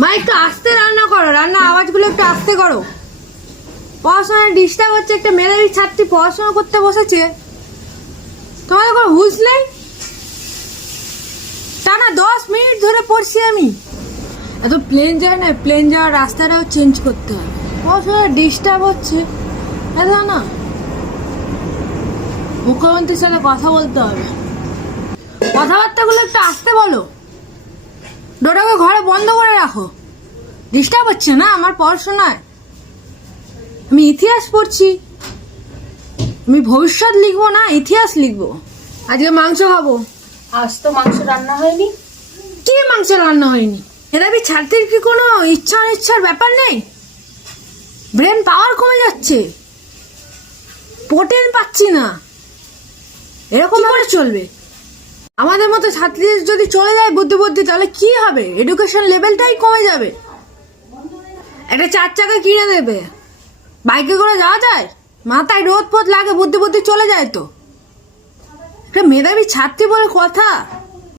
মা একটু আস্তে রান্না করো, রান্নার আওয়াজগুলো একটু আস্তে করো। পড়াশোনায় ডিস্টার্ব হচ্ছে। একটা মেধাবী ছাত্রী পড়াশোনা করতে বসেছে, তোমার কোনো হুঁশ নেই। টানা 10 মিনিট ধরে পড়ছি আমি। এত প্লেন যায় না, প্লেন যাওয়ার রাস্তাটাও চেঞ্জ করতে হবে। পড়াশোনায় ডিস্টার্ব হচ্ছে, এটা না মুখ্যমন্ত্রীর সাথে কথা বলতে হবে। কথাবার্তাগুলো একটু আস্তে বলো, ডোটাকে ঘরে বন্ধ করে রাখো। ডিস্টার্ব হচ্ছে না আমার পড়াশোনায়। আমি ইতিহাস পড়ছি, আমি ভবিষ্যৎ লিখবো না ইতিহাস লিখবো। আজকে মাংস খাবো। আজ তো মাংস রান্না হয়নি। কি মাংস রান্না হয়নি? এরাবি ছাত্রীর কি কোনো ইচ্ছা অনিচ্ছার ব্যাপার নেই? ব্রেন পাওয়ার কমে যাচ্ছে, প্রোটিন পাচ্ছি না, এরকম ভাবে চলবে? আমাদের মতো ছাত্রীদের যদি চলে যায় বুদ্ধি তাহলে কি হবে? এডুকেশন লেভেলটাই কমে যাবে। একটা 4 চাকা কিনে দেবে, বাইকে করে যাওয়া যায়? মাথায় রোদ ফোদ লাগে, বুদ্ধি চলে যায় তো। একটা মেধাবী ছাত্রী বলে কথা।